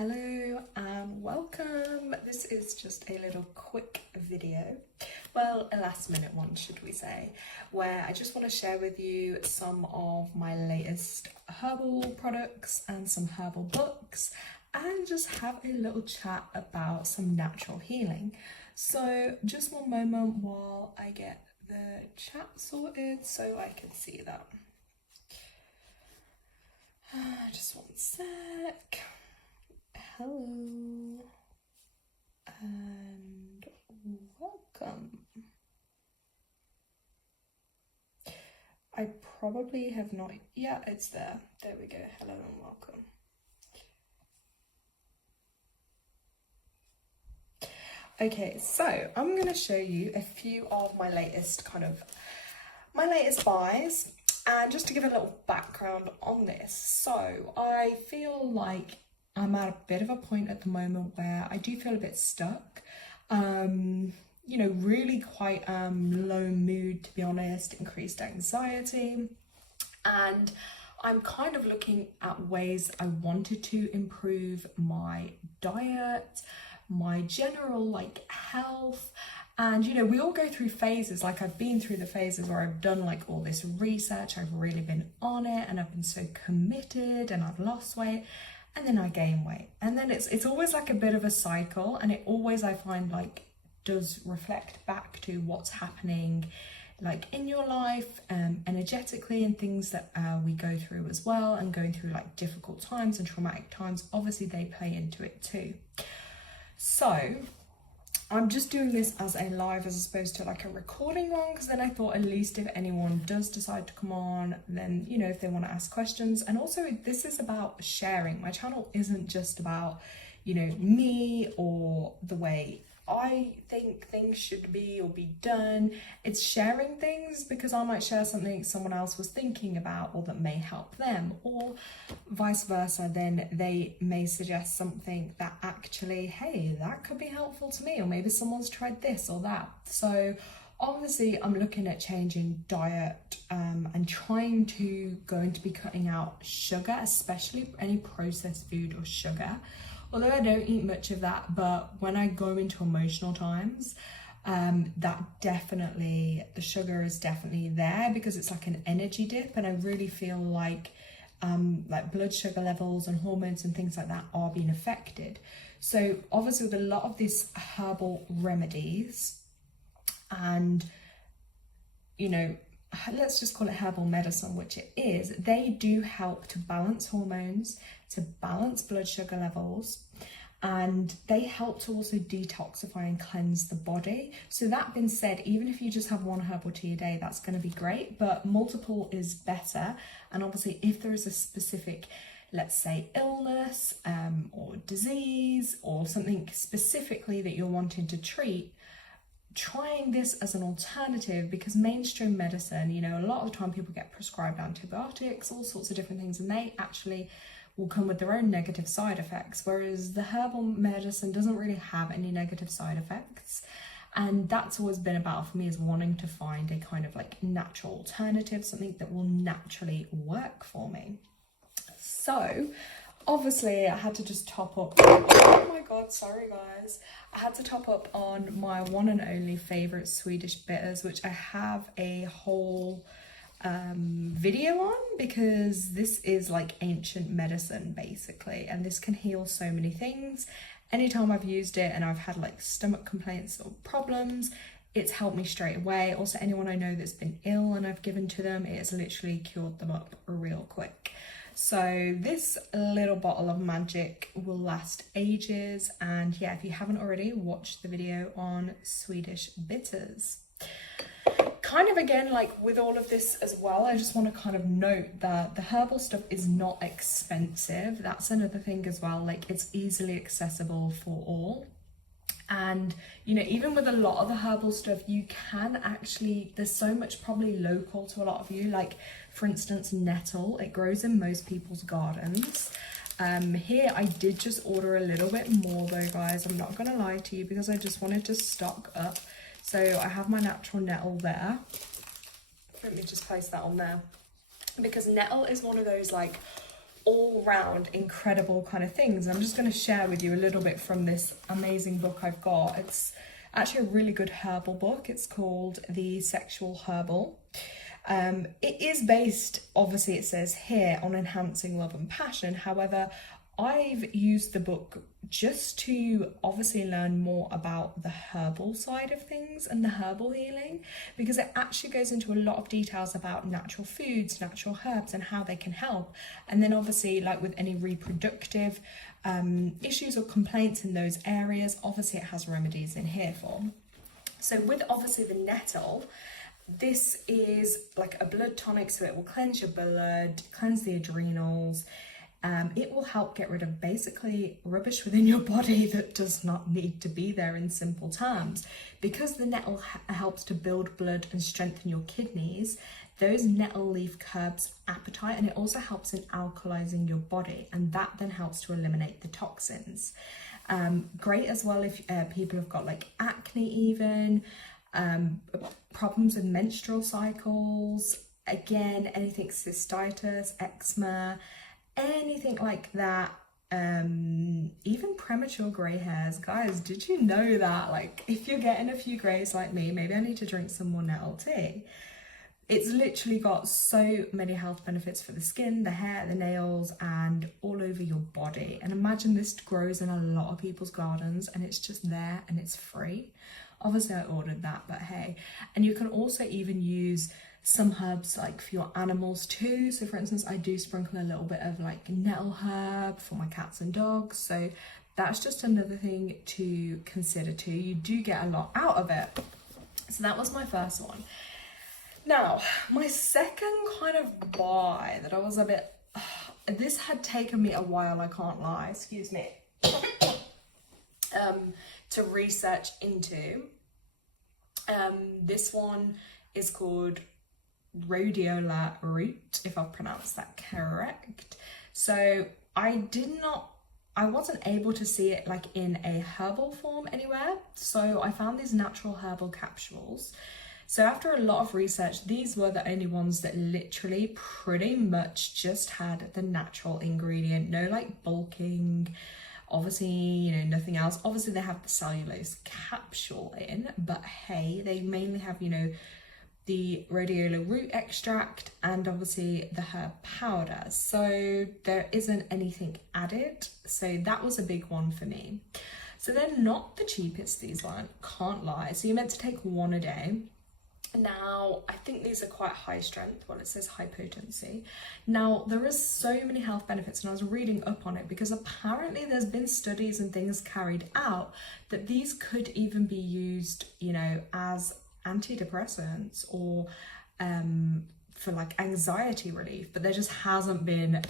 Hello and welcome. This is just a little quick video, well, a last minute one should we say, where I just want to share with you some of my latest herbal products and some herbal books and just have a little chat about some natural healing. So just one moment while I get the chat sorted so I can see that. Just one sec. Hello and welcome. I probably have not, yeah, it's there. There we go. Hello and welcome. Okay, so I'm going to show you a few of my latest buys, and just to give a little background on this. So I feel like I'm at a bit of a point at the moment where I do feel a bit stuck, really quite low mood, to be honest, increased anxiety, and I'm kind of looking at ways I wanted to improve my diet, my general health. And we all go through phases. Like, I've been through the phases where I've done all this research, I've really been on it and I've been so committed and I've lost weight, and then I gain weight, and then it's always a bit of a cycle, and it always, I find, does reflect back to what's happening in your life energetically, and things that we go through as well, and going through difficult times and traumatic times, obviously they play into it too. So I'm just doing this as a live as opposed to a recording one, because then I thought at least if anyone does decide to come on, then if they want to ask questions. And also, this is about sharing. My channel isn't just about me or the way I think things should be or be done. It's sharing things because I might share something someone else was thinking about or that may help them, or vice versa. Then they may suggest something that actually, hey, that could be helpful to me, or maybe someone's tried this or that. So obviously I'm looking at changing diet and trying to be cutting out sugar, especially any processed food or sugar. Although I don't eat much of that, but when I go into emotional times, that definitely, the sugar is definitely there, because it's an energy dip, and I really feel like blood sugar levels and hormones and things like that are being affected. So obviously with a lot of these herbal remedies and, let's just call it herbal medicine, which it is, they do help to balance hormones, to balance blood sugar levels, and they help to also detoxify and cleanse the body. So that being said, even if you just have one herbal tea a day, that's going to be great, but multiple is better. And obviously if there is a specific, let's say, illness or disease or something specifically that you're wanting to treat, trying this as an alternative, because mainstream medicine, a lot of the time people get prescribed antibiotics, all sorts of different things, and they actually will come with their own negative side effects, whereas the herbal medicine doesn't really have any negative side effects. And that's always been about for me, is wanting to find a kind of natural alternative, something that will naturally work for me. So obviously I had to just top up, oh my god, sorry guys, I had to top up on my one and only favorite Swedish bitters, which I have a whole video on, because this is ancient medicine basically, and this can heal so many things. Anytime I've used it and I've had stomach complaints or problems, it's helped me straight away. Also, anyone I know that's been ill and I've given to them, it has literally cured them up real quick. So this little bottle of magic will last ages, and yeah, if you haven't already, watch the video on Swedish bitters. Kind of again, with all of this as well, I just want to note that the herbal stuff is not expensive. That's another thing as well. It's easily accessible for all. And even with a lot of the herbal stuff, you can actually, there's so much probably local to a lot of you, for instance, nettle. It grows in most people's gardens. Here I did just order a little bit more though, guys, I'm not gonna lie to you, because I just wanted to stock up. So I have my natural nettle there. Let me just place that on there, because nettle is one of those all round incredible kind of things. I'm just going to share with you a little bit from this amazing book I've got. It's actually a really good herbal book. It's called The Sexual Herbal. It is based, obviously it says here, on enhancing love and passion. However, I've used the book just to obviously learn more about the herbal side of things and the herbal healing, because it actually goes into a lot of details about natural foods, natural herbs, and how they can help. And then obviously, like with any reproductive issues or complaints in those areas, obviously it has remedies in here for. So with obviously the nettle, this is like a blood tonic, so it will cleanse your blood, cleanse the adrenals. It will help get rid of basically rubbish within your body that does not need to be there, in simple terms. Because the nettle helps to build blood and strengthen your kidneys, those nettle leaf curbs appetite, and it also helps in alkalizing your body, and that then helps to eliminate the toxins. Great as well if people have got like acne even, problems with menstrual cycles, again, anything cystitis, eczema, anything like that, even premature grey hairs. Guys, did you know that, like, if you're getting a few greys like me, maybe I need to drink some more nettle tea. It's literally got so many health benefits for the skin, the hair, the nails, and all over your body. And imagine this grows in a lot of people's gardens, and it's just there and it's free. Obviously I ordered that, but hey. And you can also even use some herbs like for your animals too. So for instance, I do sprinkle a little bit of like nettle herb for my cats and dogs. So that's just another thing to consider too. You do get a lot out of it. So that was my first one. Now, my second kind of buy that I was a bit, this had taken me a while, I can't lie, excuse me, to research into. This one is called rhodiola root, if I've pronounced that correct. So I wasn't able to see it like in a herbal form anywhere. So I found these natural herbal capsules. So after a lot of research, these were the only ones that literally pretty much just had the natural ingredient, no like bulking, obviously, you know, nothing else. Obviously they have the cellulose capsule in, but hey, they mainly have, you know, the rhodiola root extract and obviously the herb powder. So there isn't anything added. So that was a big one for me. So they're not the cheapest, these weren't, can't lie. So you're meant to take one a day. Now, I think these are quite high strength. Well, it says high potency. Now, there is so many health benefits, and I was reading up on it because apparently there's been studies and things carried out that these could even be used, you know, as antidepressants or for like anxiety relief, but there just hasn't been,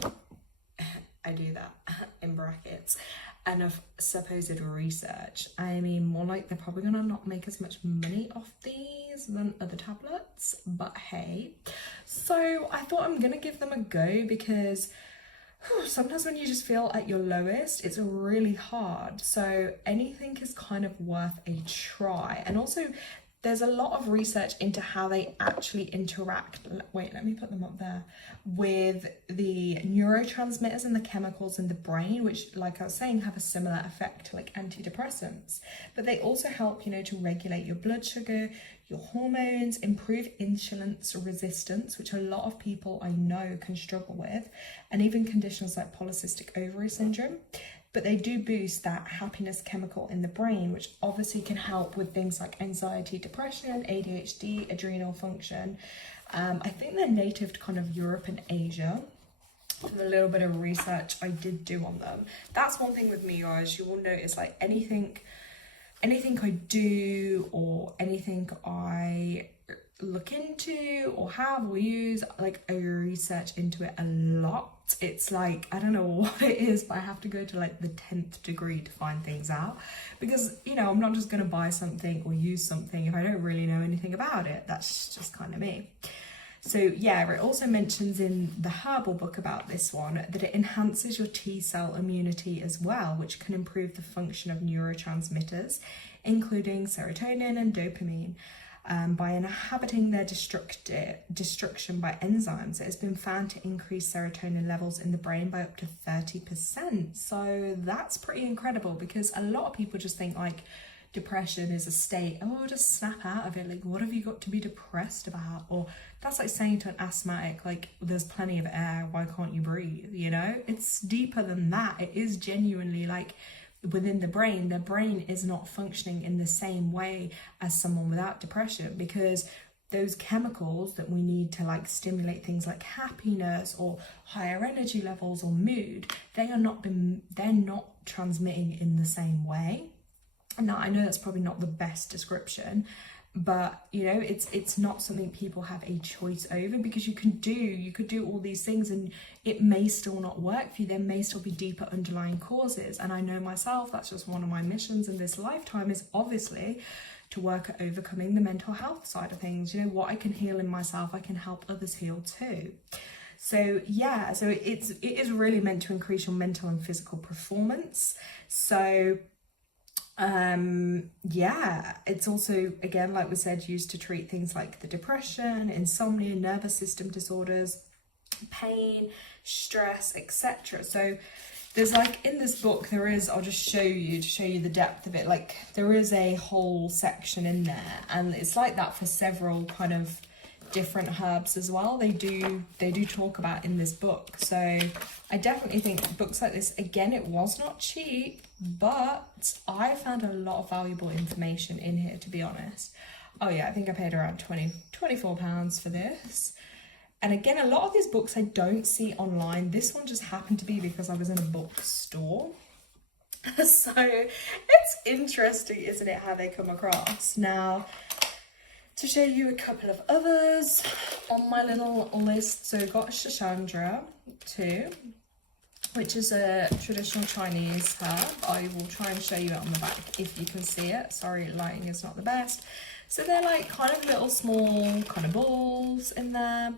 I do that in brackets, enough supposed research. I mean, more like they're probably gonna not make as much money off these than other tablets, but hey. So I thought I'm gonna give them a go because sometimes when you just feel at your lowest, it's really hard. So anything is kind of worth a try. And also there's a lot of research into how they actually interact, wait, let me put them up there, with the neurotransmitters and the chemicals in the brain, which, like I was saying, have a similar effect to like antidepressants. But they also help, you know, to regulate your blood sugar, your hormones, improve insulin resistance, which a lot of people I know can struggle with, and even conditions like polycystic ovary syndrome. But they do boost that happiness chemical in the brain, which obviously can help with things like anxiety, depression, ADHD, adrenal function. I think they're native to kind of Europe and Asia, from a little bit of research I did do on them. That's one thing with me, guys. You will notice like anything I do or anything I look into or have or use, like I research into it a lot. It's like, I don't know what it is, but I have to go to like the 10th degree to find things out, because, you know, I'm not just going to buy something or use something if I don't really know anything about it. That's just kind of me. So yeah, it also mentions in the Herbal book about this one that it enhances your T-cell immunity as well, which can improve the function of neurotransmitters, including serotonin and dopamine. by inhibiting their destruction by enzymes. It has been found to increase serotonin levels in the brain by up to 30%. So that's pretty incredible, because a lot of people just think like depression is a state, oh, just snap out of it, like what have you got to be depressed about? Or that's like saying to an asthmatic, like there's plenty of air, why can't you breathe? You know, it's deeper than that. It is genuinely like within the brain is not functioning in the same way as someone without depression, because those chemicals that we need to like stimulate things like happiness or higher energy levels or mood, they're not transmitting in the same way. Now I know that's probably not the best description, but you know, it's not something people have a choice over, because you could do all these things and it may still not work for you. There may still be deeper underlying causes, and I know myself, that's just one of my missions in this lifetime, is obviously to work at overcoming the mental health side of things. You know, what I can heal in myself, I can help others heal too. So yeah, so it is really meant to increase your mental and physical performance. So yeah, it's also, again, like we said, used to treat things like the depression, insomnia, nervous system disorders, pain, stress, etc. So there's like, in this book there is, I'll just show you to show you the depth of it, like there is a whole section in there, and it's like that for several kind of different herbs as well. They do talk about in this book. So I definitely think books like this, again, it was not cheap, but I found a lot of valuable information in here, to be honest. Oh yeah, I think I paid around £24 for this. And again, a lot of these books I don't see online. This one just happened to be because I was in a bookstore. So it's interesting, isn't it, how they come across. Now, to show you a couple of others on my little list, so I've got Shishandra too, which is a traditional Chinese herb. I will try and show you it on the back if you can see it. Sorry, lighting is not the best. So they're like kind of little small kind of balls in there.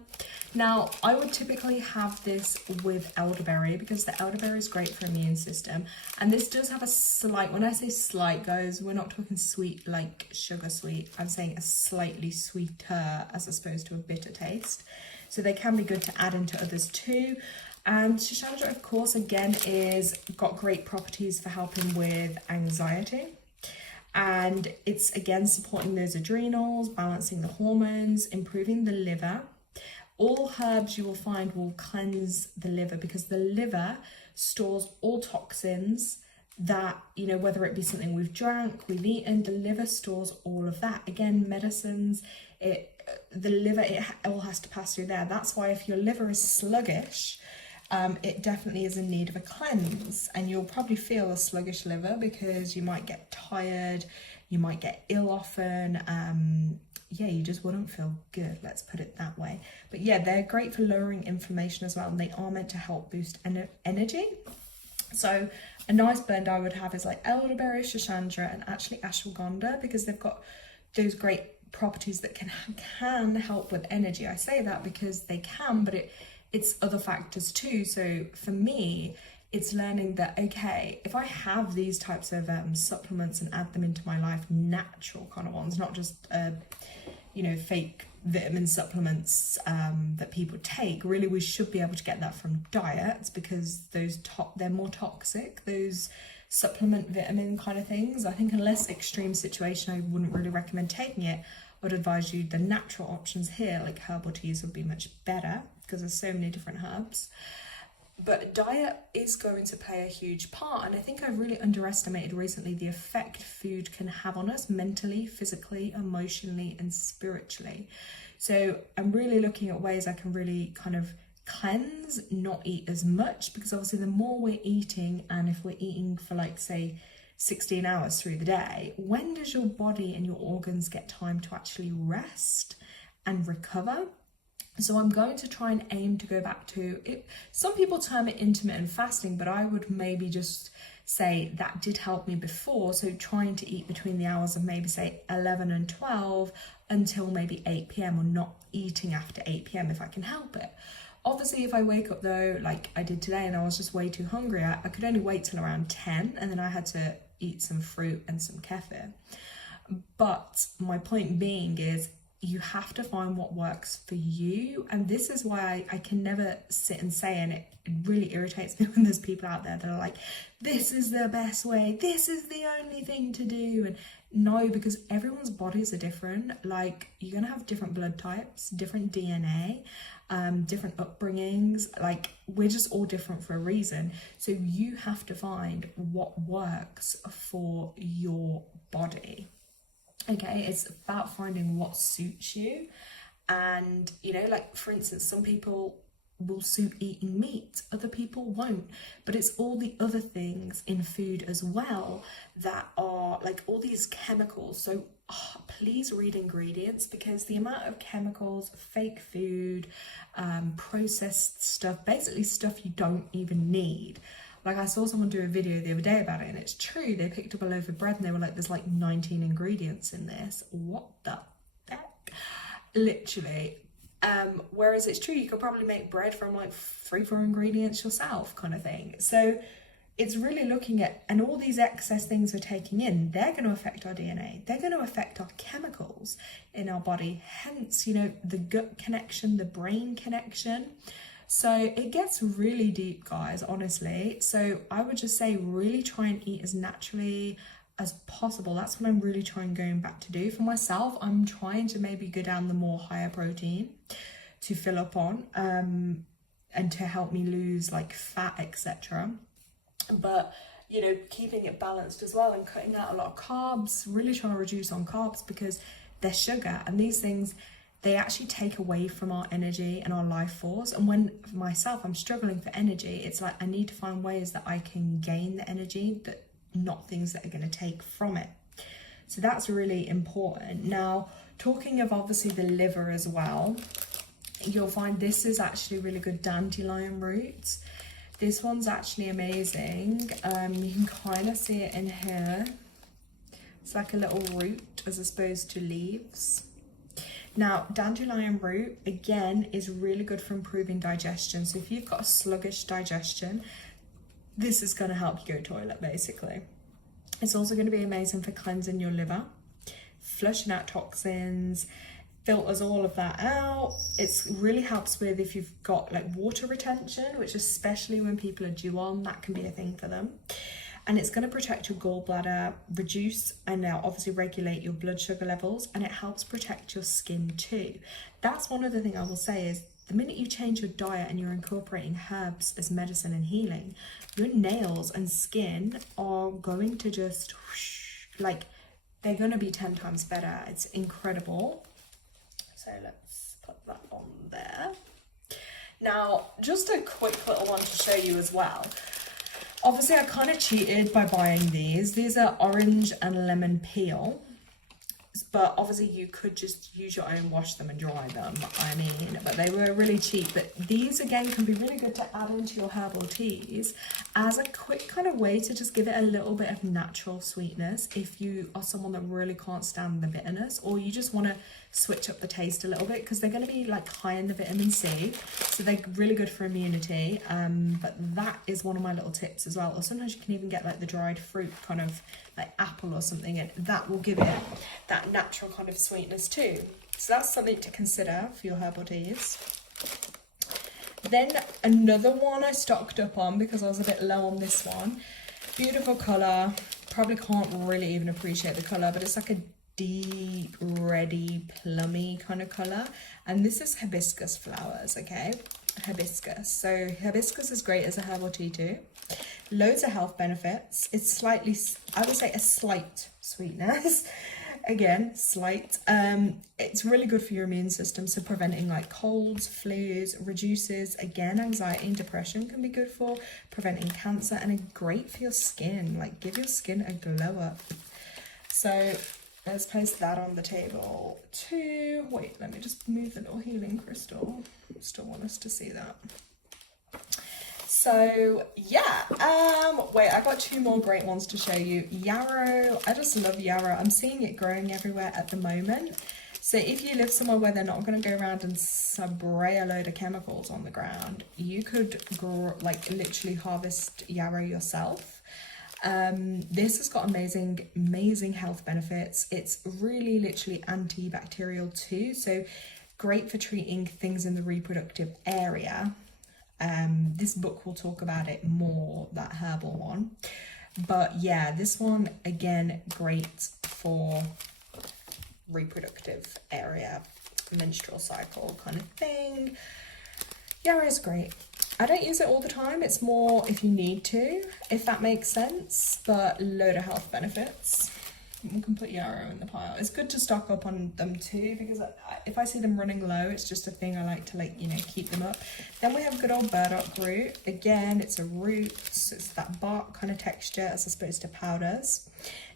Now, I would typically have this with elderberry, because the elderberry is great for immune system. And this does have a slight, when I say slight, guys, we're not talking sweet like sugar sweet. I'm saying a slightly sweeter as opposed to a bitter taste. So they can be good to add into others too. And Shishandra, of course, again, is got great properties for helping with anxiety. And it's, again, supporting those adrenals, balancing the hormones, improving the liver. All herbs you will find will cleanse the liver, because the liver stores all toxins that, you know, whether it be something we've drank, we've eaten, the liver stores all of that. Again, medicines, the liver, it all has to pass through there. That's why if your liver is sluggish, it definitely is in need of a cleanse, and you'll probably feel a sluggish liver because you might get tired, you might get ill often, yeah, you just wouldn't feel good, let's put it that way. But yeah, they're great for lowering inflammation as well, and they are meant to help boost energy. So a nice blend I would have is like elderberry, Shishandra, and actually ashwagandha, because they've got those great properties that can help with energy. I say that because they can, but it's other factors too. So for me, it's learning that, okay, if I have these types of supplements and add them into my life, natural kind of ones, not just, you know, fake vitamin supplements that people take, really we should be able to get that from diets, because they're more toxic, those supplement vitamin kind of things. I think unless extreme situation, I wouldn't really recommend taking it. I would advise you the natural options here, like herbal teas, would be much better, because there's so many different herbs. But diet is going to play a huge part, and I think I've really underestimated recently the effect food can have on us mentally, physically, emotionally, and spiritually. So I'm really looking at ways I can really kind of cleanse, not eat as much, because obviously the more we're eating, and if we're eating for like, say, 16 hours through the day, when does your body and your organs get time to actually rest and recover? So I'm going to try and aim to go back to it. Some people term it intermittent fasting, but I would maybe just say that did help me before. So trying to eat between the hours of maybe say 11 and 12 until maybe 8 p.m. or not eating after 8 p.m. if I can help it. Obviously, if I wake up though, like I did today, and I was just way too hungry, I could only wait till around 10, and then I had to eat some fruit and some kefir. But my point being is, you have to find what works for you. And this is why I can never sit and say, and it really irritates me when there's people out there that are like, this is the best way, this is the only thing to do. And no, because everyone's bodies are different. Like, you're gonna have different blood types, different DNA, different upbringings. Like, we're just all different for a reason. So you have to find what works for your body. Okay, it's about finding what suits you. And, you know, like, for instance, some people will suit eating meat, other people won't. But it's all the other things in food as well that are like all these chemicals. So please read ingredients, because the amount of chemicals, fake food, processed stuff, basically stuff you don't even need. Like, I saw someone do a video the other day about it, and it's true. They picked up a loaf of bread and they were like, there's like 19 ingredients in this. What the heck? Literally. Whereas it's true, you could probably make bread from like 3-4 ingredients yourself, kind of thing. So it's really looking at, and all these excess things we're taking in, they're going to affect our DNA. They're going to affect our chemicals in our body. Hence, you know, the gut connection, the brain connection. So it gets really deep, guys, honestly. So I would just say, really try and eat as naturally as possible. That's what I'm really trying going back to do. For myself, I'm trying to maybe go down the more higher protein to fill up on, and to help me lose like fat, etc. But, you know, keeping it balanced as well, and cutting out a lot of carbs, really trying to reduce on carbs, because they're sugar, and these things, they actually take away from our energy and our life force. And when myself, I'm struggling for energy, it's like I need to find ways that I can gain the energy, that not things that are going to take from it. So that's really important. Now, talking of obviously the liver as well, you'll find this is actually really good dandelion roots. This one's actually amazing. You can kind of see it in here. It's like a little root as opposed to leaves. Now, dandelion root, again, is really good for improving digestion. So if you've got a sluggish digestion, this is going to help you go toilet, basically. It's also going to be amazing for cleansing your liver, flushing out toxins, filters all of that out. It really helps with if you've got like water retention, which especially when people are due on, that can be a thing for them. And it's going to protect your gallbladder, reduce and now obviously regulate your blood sugar levels, and it helps protect your skin too. That's one other thing I will say is, the minute you change your diet and you're incorporating herbs as medicine and healing, your nails and skin are going to just whoosh, like, they're going to be 10 times better. It's incredible. So let's put that on there. Now, just a quick little one to show you as well. Obviously, I kind of cheated by buying these. These are orange and lemon peel. But obviously you could just use your own, wash them and dry them. I mean, but they were really cheap. But these, again, can be really good to add into your herbal teas as a quick kind of way to just give it a little bit of natural sweetness if you are someone that really can't stand the bitterness, or you just want to switch up the taste a little bit, because they're going to be like high in the vitamin C, so they're really good for immunity. But that is one of my little tips as well. Or sometimes you can even get like the dried fruit, kind of like apple or something, and that will give it that natural kind of sweetness too. So that's something to consider for your herbal teas. Then another one I stocked up on because I was a bit low on this one. Beautiful colour. Probably can't really even appreciate the colour, but it's like a deep reddy plummy kind of colour, and this is hibiscus flowers. Okay, hibiscus. So hibiscus is great as a herbal tea too. Loads of health benefits. It's slightly, I would say, a slight sweetness. Again, slight. It's really good for your immune system, so preventing like colds, flus, reduces, again, anxiety and depression can be good for, preventing cancer, and great for your skin, like give your skin a glow up. So let's place that on the table too. Wait, let me just move the little healing crystal. Still want us to see that. So yeah, wait, I got 2 more great ones to show you. Yarrow, I just love yarrow. I'm seeing it growing everywhere at the moment. So if you live somewhere where they're not going to go around and spray a load of chemicals on the ground, you could grow, like literally harvest yarrow yourself. This has got amazing health benefits. It's really literally antibacterial too, so great for treating things in the reproductive area. This book will talk about it more, that herbal one. But yeah, this one, again, great for reproductive area, menstrual cycle kind of thing. Yeah, it's great. I don't use it all the time. It's more if you need to, if that makes sense, but load of health benefits. We can put yarrow in the pile. It's good to stock up on them too, because if I see them running low, it's just a thing I like to, like, you know, keep them up. Then we have good old burdock root. Again, it's a root, so it's that bark kind of texture as opposed to powders.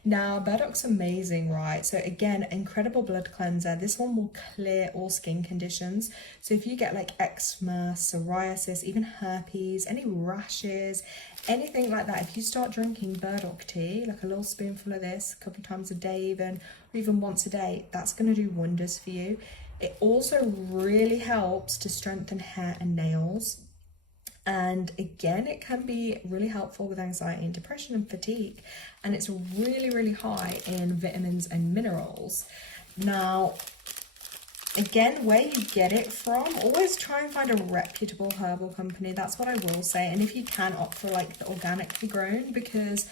Now, burdock's amazing, right? So again, incredible blood cleanser. This one will clear all skin conditions. So if you get like eczema, psoriasis, even herpes, any rashes, anything like that, if you start drinking burdock tea, like a little spoonful of this a couple of times a day even, or even once a day, that's going to do wonders for you. It also really helps to strengthen hair and nails. And again, it can be really helpful with anxiety and depression and fatigue. And it's really high in vitamins and minerals. Now, again, where you get it from, always try and find a reputable herbal company. That's what I will say. And if you can, opt for like the organically grown, because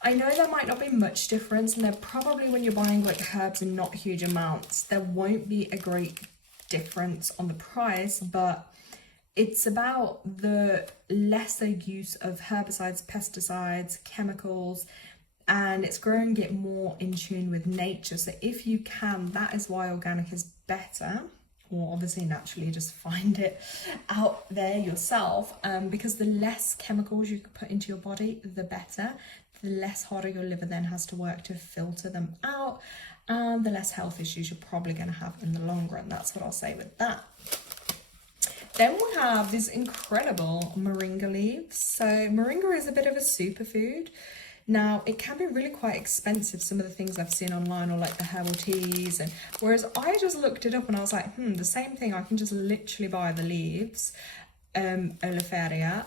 I know there might not be much difference, and there probably, when you're buying like herbs in not huge amounts, there won't be a great difference on the price, but it's about the lesser use of herbicides, pesticides, chemicals, and it's growing it more in tune with nature. So if you can, that is why organic is better. Or obviously naturally just find it out there yourself, because the less chemicals you can put into your body, the better. The less harder your liver then has to work to filter them out, and the less health issues you're probably going to have in the long run. That's what I'll say with that. Then we have these incredible moringa leaves. So moringa is a bit of a superfood. Now, it can be really quite expensive, some of the things I've seen online, or like the herbal teas. And whereas I just looked it up and I was like, the same thing, I can just literally buy the leaves. Oleifera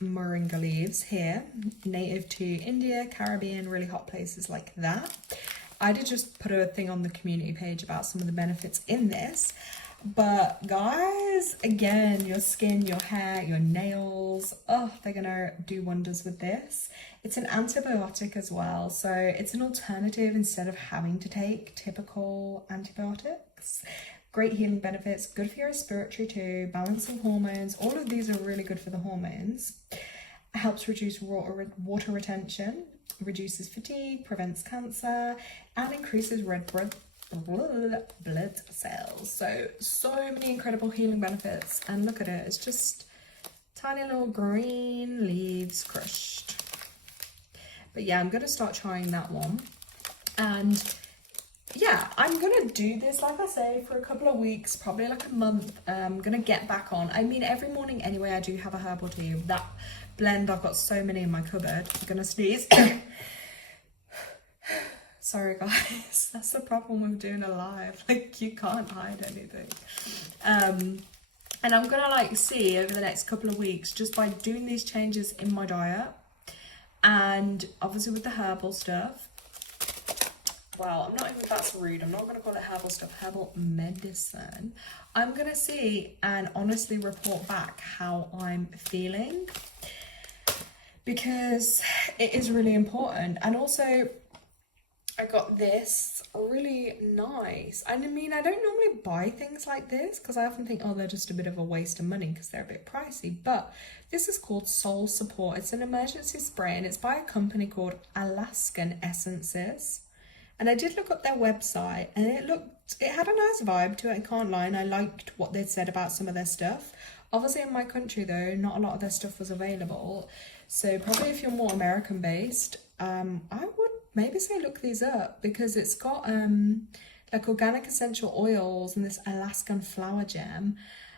moringa leaves here, native to India, Caribbean, really hot places like that. I did just put a thing on the community page about some of the benefits in this. But guys, again, your skin, your hair, your nails, they're gonna do wonders with this. It's an antibiotic as well, so it's an alternative instead of having to take typical antibiotics. Great healing benefits, good for your respiratory too, balancing hormones. All of these are really good for the hormones. It helps reduce water retention, reduces fatigue, prevents cancer, and increases red blood cells. So many incredible healing benefits. And look at it, it's just tiny little green leaves crushed. But yeah, I'm gonna start trying that one. And yeah, I'm gonna do this, like I say, for a couple of weeks, probably like a month. I'm gonna get back on. I mean, every morning anyway, I do have a herbal tea. That blend, I've got so many in my cupboard. I'm gonna sneeze. Sorry guys, that's the problem with doing a live, like you can't hide anything. And I'm gonna like see over the next couple of weeks, just by doing these changes in my diet, and obviously with the herbal stuff, well, I'm not even, that's rude, I'm not gonna call it herbal stuff, herbal medicine. I'm gonna see and honestly report back how I'm feeling, because it is really important. And also, I got this really nice. And I mean, I don't normally buy things like this because I often think, oh, they're just a bit of a waste of money because they're a bit pricey. But this is called Soul Support. It's an emergency spray, and it's by a company called Alaskan Essences. And I did look up their website, and it had a nice vibe to it, I can't lie, and I liked what they'd said about some of their stuff. Obviously in my country though, not a lot of their stuff was available. So probably if you're more American based, I would maybe say look these up, because it's got like organic essential oils and this Alaskan flower gem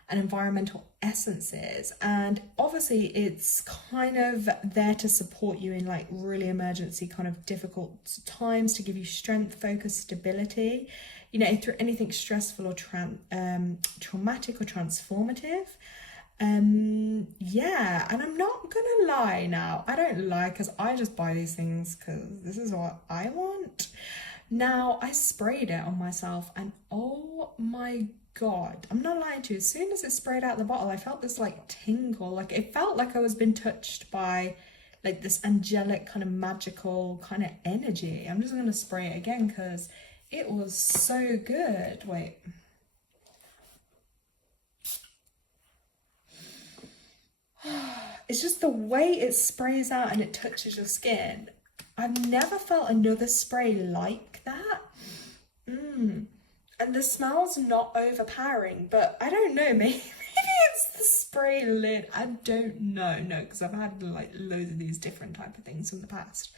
and environmental essences, and obviously it's kind of there to support you in like really emergency kind of difficult times, to give you strength, focus, stability, you know, through anything stressful or traumatic or transformative. Yeah, and I'm not gonna lie now. I don't lie because I just buy these things because this is what I want. Now, I sprayed it on myself and oh my God, I'm not lying to you. As soon as it sprayed out the bottle, I felt this like tingle. Like it felt like I was being touched by like this angelic kind of magical kind of energy. I'm just gonna spray it again because it was so good. Wait. It's just the way it sprays out and it touches your skin. I've never felt another spray like that. And the smell's not overpowering, but I don't know, maybe it's the spray lid. I don't know, no, because I've had like loads of these different type of things in the past.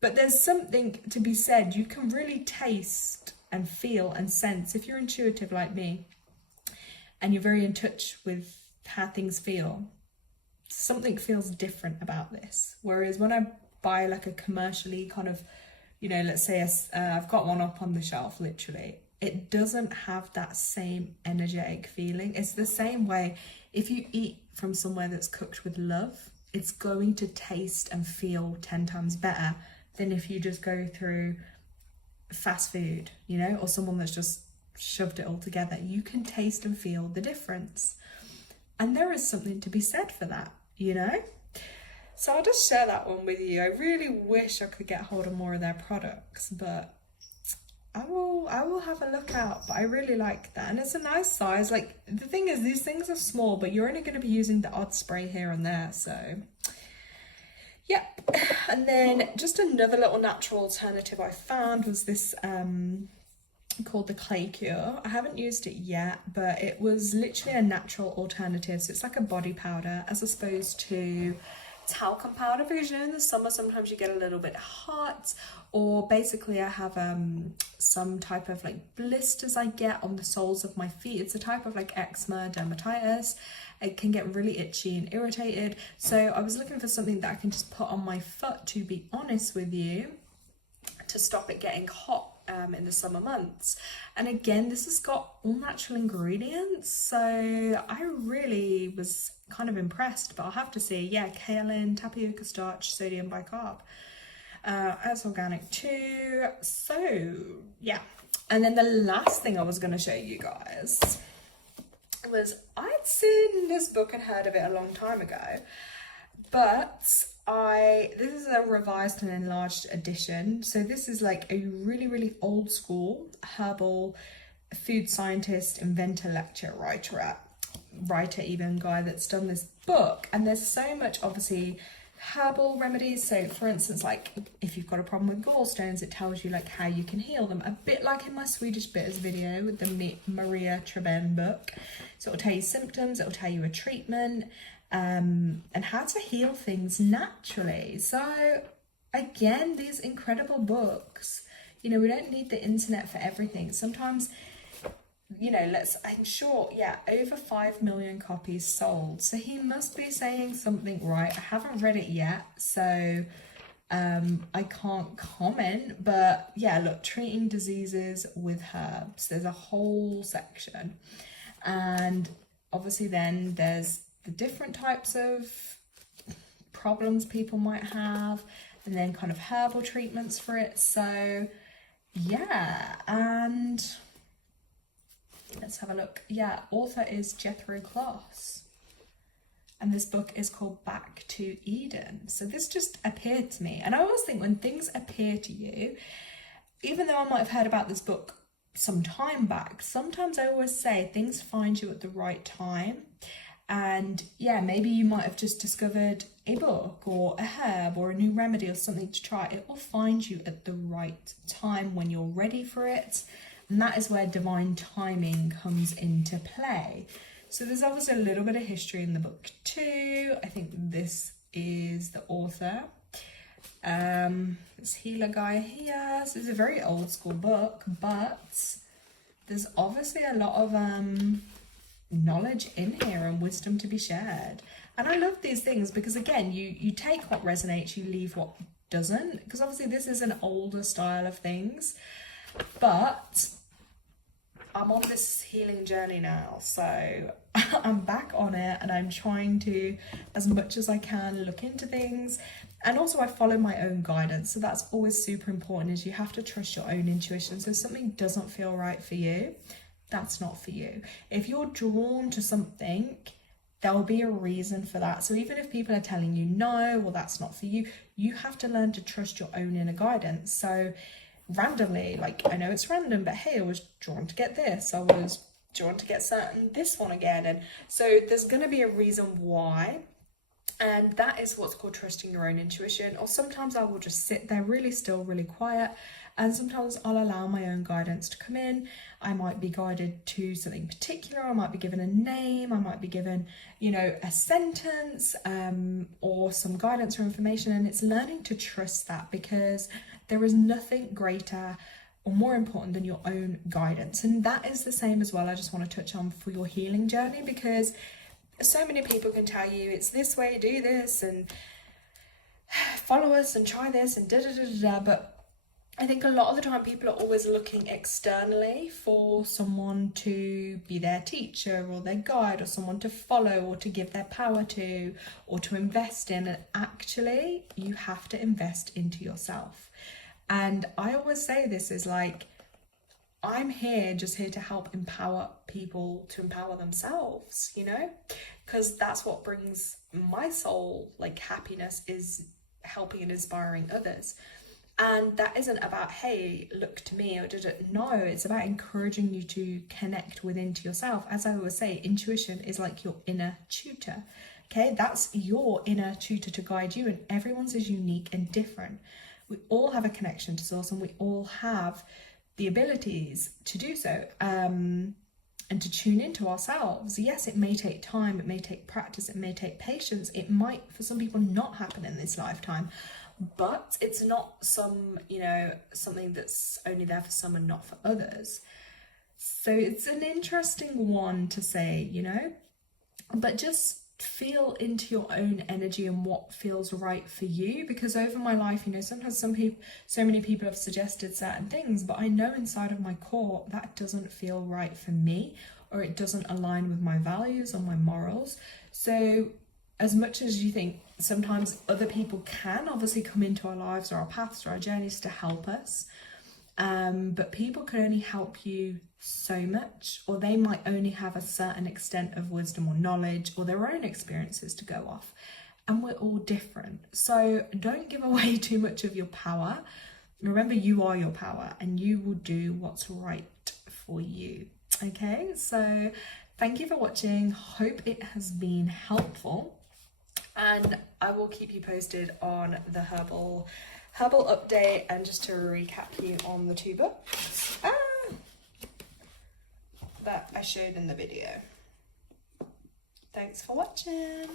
But there's something to be said. You can really taste and feel and sense, if you're intuitive like me, and you're very in touch with how things feel, something feels different about this. Whereas when I buy like a commercially kind of, you know, let's say I've got one up on the shelf literally, it doesn't have that same energetic feeling. It's the same way if you eat from somewhere that's cooked with love, it's going to taste and feel 10 times better than if you just go through fast food, you know, or someone that's just shoved it all together. You can taste and feel the difference. And there is something to be said for that, you know? So I'll just share that one with you. I really wish I could get hold of more of their products, but I will have a look out. But I really like that. And it's a nice size. Like, the thing is, these things are small, but you're only going to be using the odd spray here and there. So, yep. And then just another little natural alternative I found was this called the Clay Cure. I haven't used it yet, but it was literally a natural alternative. So it's like a body powder as opposed to talcum powder, because you know in the summer sometimes you get a little bit hot, or basically I have some type of like blisters I get on the soles of my feet. It's a type of like eczema, dermatitis. It can get really itchy and irritated. So I was looking for something that I can just put on my foot, to be honest with you, to stop it getting hot in the summer months. And again, this has got all natural ingredients, so I really was kind of impressed. But I'll have to see. Yeah, kaolin, tapioca starch, sodium bicarb, that's organic too. So yeah. And then the last thing I was going to show you guys was, I'd seen this book and heard of it a long time ago, but this is a revised and enlarged edition. So this is like a really, really old school herbal food scientist, inventor, lecturer, writer even guy that's done this book. And there's so much, obviously, herbal remedies. So for instance, like if you've got a problem with gallstones, it tells you like how you can heal them, a bit like in my Swedish Bitters video with the Maria Treben book. So it'll tell you symptoms, it'll tell you a treatment, and how to heal things naturally. So again, these incredible books, you know, we don't need the internet for everything. Sometimes, you know, I'm sure, yeah, over 5 million copies sold. So he must be saying something right. I haven't read it yet, so I can't comment. But yeah, look, treating diseases with herbs. There's a whole section. And obviously then there's the different types of problems people might have, and then kind of herbal treatments for it. So yeah, and let's have a look. Yeah, author is Jethro Kloss, and this book is called Back to Eden. So this just appeared to me, and I always think when things appear to you, even though I might have heard about this book some time back, sometimes I always say things find you at the right time. And yeah, maybe you might have just discovered a book or a herb or a new remedy or something to try. It will find you at the right time when you're ready for it. And that is where divine timing comes into play. So there's obviously a little bit of history in the book too. I think this is the author. This healer guy here. So it's a very old school book, but there's obviously a lot of knowledge in here and wisdom to be shared. And I love these things because again, you take what resonates, you leave what doesn't, because obviously this is an older style of things, but I'm on this healing journey now, so I'm back on it, and I'm trying to, as much as I can, look into things. And also I follow my own guidance, so that's always super important, is you have to trust your own intuition. So if something doesn't feel right for you, that's not for you. If you're drawn to something, there'll be a reason for that. So even if people are telling you no, well, that's not for you, you have to learn to trust your own inner guidance. So randomly, like, I know it's random, but hey, I was drawn to get this, I was drawn to get this one again, and so there's going to be a reason why. And that is what's called trusting your own intuition. Or sometimes I will just sit there really still, really quiet, and sometimes I'll allow my own guidance to come in. I might be guided to something particular, I might be given a name, I might be given, you know, a sentence, or some guidance or information. And it's learning to trust that, because there is nothing greater or more important than your own guidance. And that is the same as well, I just want to touch on, for your healing journey, because so many people can tell you it's this way, do this, and follow us, and try this, and da-da-da-da-da. But I think a lot of the time people are always looking externally for someone to be their teacher or their guide, or someone to follow, or to give their power to, or to invest in. And actually, you have to invest into yourself. And I always say this is like, I'm just here to help empower people to empower themselves, you know, because that's what brings my soul like happiness, is helping and inspiring others. And that isn't about, hey, look to me, or no, it's about encouraging you to connect within to yourself. As I always say, intuition is like your inner tutor. Okay, that's your inner tutor to guide you, and everyone's is unique and different. We all have a connection to source, and we all have the abilities to do so, and to tune into ourselves. Yes, it may take time, it may take practice, it may take patience, it might for some people not happen in this lifetime, but it's not some, you know, something that's only there for some and not for others. So it's an interesting one to say, you know, but just feel into your own energy and what feels right for you. Because over my life, you know, sometimes so many people have suggested certain things, but I know inside of my core that doesn't feel right for me, or it doesn't align with my values or my morals. So as much as you think sometimes other people can obviously come into our lives or our paths or our journeys to help us, but people can only help you so much, or they might only have a certain extent of wisdom or knowledge or their own experiences to go off, and we're all different. So don't give away too much of your power. Remember, you are your power, and you will do what's right for you. Okay, so thank you for watching. Hope it has been helpful, and I will keep you posted on the herbal update. And just to recap you on the 2 books that I showed in the video. Thanks for watching.